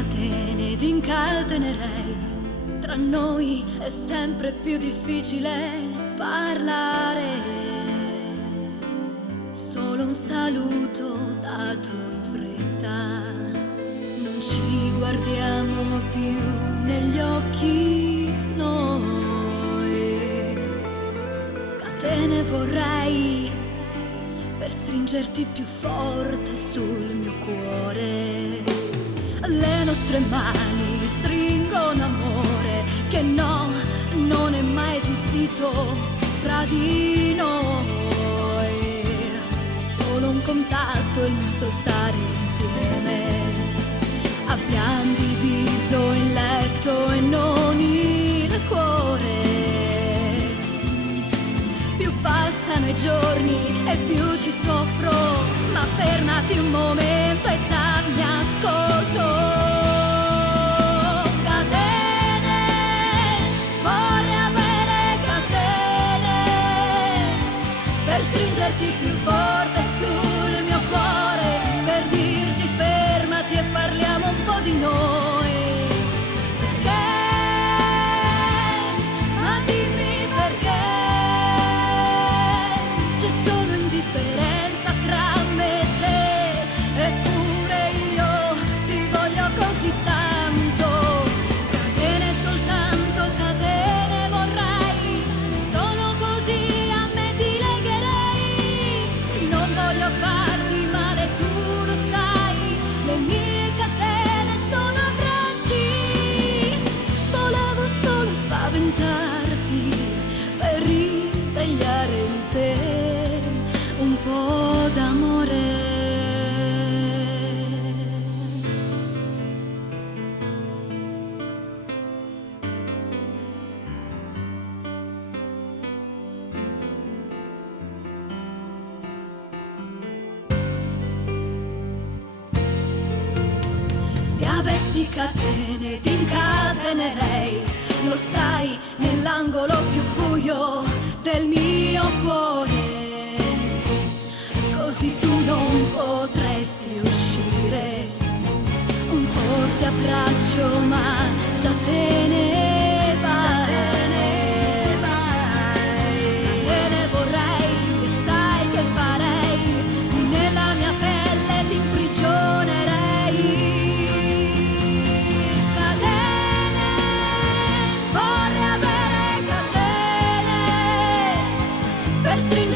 catene ed incatenerei. Tra noi è sempre più difficile parlare. Solo un saluto dato in fretta. Non ci guardiamo più negli occhi noi. Catene vorrei per stringerti più forte sul mio cuore. Le nostre mani stringono amore che no, non è mai esistito fra di noi. Solo un contatto e il nostro stare insieme. Abbiamo diviso il letto e non il cuore. Più passano i giorni e più ci soffro, ma fermati un momento e dammi ascolto. Catene, vorrei avere catene per stringerti più forte sul mio cuore, per dirti fermati e parliamo un po' di noi. Perché? Ma dimmi perché. C'è solo indifferenza tra me e te, eppure io ti voglio così tanto. Catene, soltanto catene vorrei, solo così a me ti legherei. Non voglio farti male, tu lo sai, le mie catene sono abbracci. Volevo solo spaventarti per risvegliare in te un po' d'amore. Se avessi catene ti incatenerei, lo sai, nell'angolo più buio del mio cuore. Così tu non potresti uscire. Un forte abbraccio ma già te ne vai. Catene vorrei e sai che farei, nella mia pelle ti imprigionerei. Catene, vorrei avere catene per stringere